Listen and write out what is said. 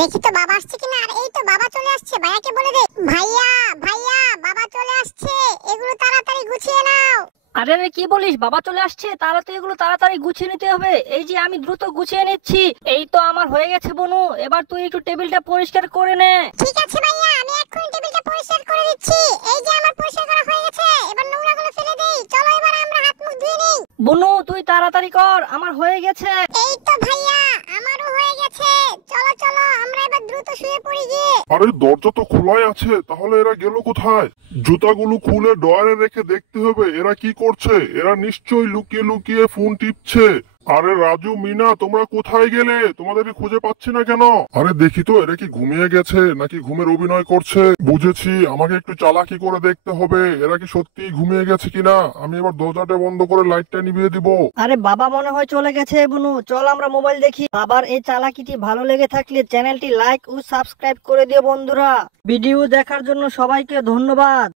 দেখি তো বাবা আসছে কিনা। আর এই তো বাবা চলে আসছে, ভাইয়াকে বলে দে। ভাইয়া ভাইয়া বাবা চলে আসছে, এগুলো তাড়াতাড়ি গুছিয়ে নাও। আরে আরে কি বলিস, বাবা চলে আসছে? তাহলে তো এগুলো তাড়াতাড়ি গুছিয়ে নিতে হবে। এই যে আমি দ্রুত গুছিয়ে নিচ্ছি। এই তো আমার হয়ে গেছে বনু, এবার তুই একটু টেবিলটা পরিষ্কার করে নে। ঠিক আছে ভাইয়া, আমি এক্ষুনি টেবিলটা পরিষ্কার করে দিচ্ছি। এই যে আমার পরিষ্কার করা হয়ে গেছে, এবার নোংরাগুলো ফেলে দেই। চলো এবার আমরা হাত মুখ ধুয়ে নিই। বনু তুই তাড়াতাড়ি কর, আমার হয়ে গেছে। এই তো ভাইয়া, আমারও হয়ে গেছে। চলো চলো আমরা এবার দ্রুত শুয়ে পড়ি গিয়ে। আরে দরজা তো খোলাই আছে, তাহলে এরা গেল কোথায়? জুতাগুলো খুলে ডয়ারে রেখে দেখতে হবে এরা কি করছে। এরা নিশ্চয়ই লুকিয়ে লুকিয়ে ফোন টিপছে। আরে রাজু, মিনা, তোমরা কোথায় গেলে? তোমাদেরকে খুঁজে পাচ্ছি না কেন? আরে দেখি তো এরা কি ঘুমিয়ে গেছে নাকি ঘুমের অভিনয় করছে। বুঝেছি, আমাকে একটু চালাকি করে দেখতে হবে এরা কি সত্যি ঘুমিয়ে গেছে কিনা। আমি এবার দরজাটা বন্ধ করে লাইটটা নিভিয়ে দিব। আরে বাবা মনে হয় চলে গেছে বনু, চল আমরা মোবাইল দেখি। বাবার এই চালাকিটি ভালো লেগে থাকলে চ্যানেলটি লাইক ও সাবস্ক্রাইব করে দিও বন্ধুরা। ভিডিও দেখার জন্য সবাইকে ধন্যবাদ।